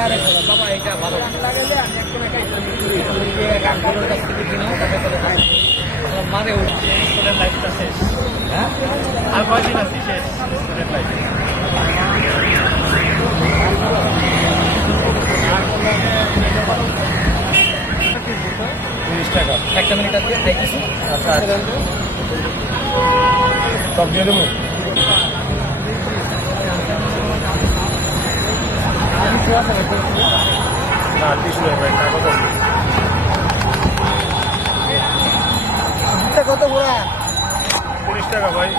বাবা এটা ভালো কাছ থেকে কিনো মারে উঠছে স্টুডেন্ট লাইফটা শেষ। হ্যাঁ আর কয়দিন আছে শেষ স্টুডেন্ট লাইফ। 30 টাকা একটা মিনিট আছে খাইতেছি। আচ্ছা সব দিয়ে দেবো। না 30 টাকা কত ঘোরা 30 টাকা ভাই।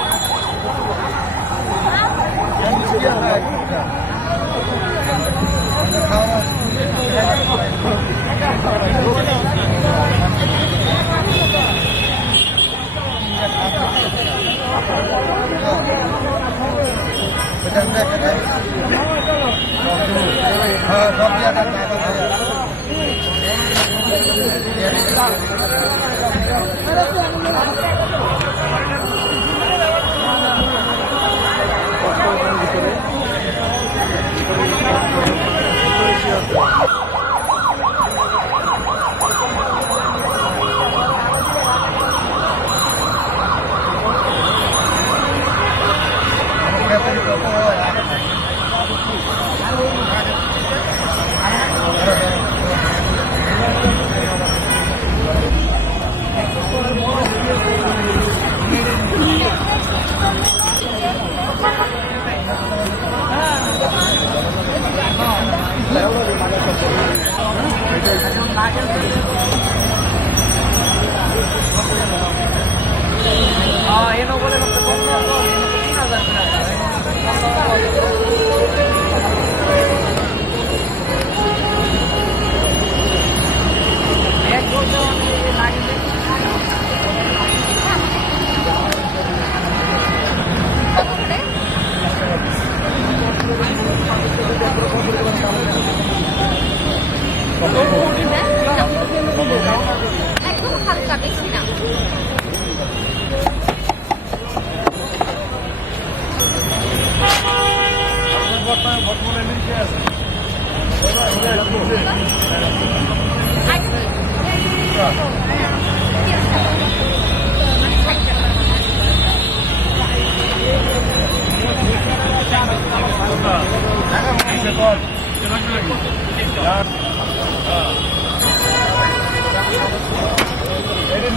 একদম হালকা বেশি না।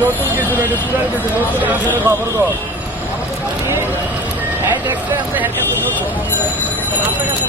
নতুন কিছু এটা পুরান কিছু নতুন আসলে খবর কর। এই দেখতে আমরা হেয়ার কাট করব আপনার কাছে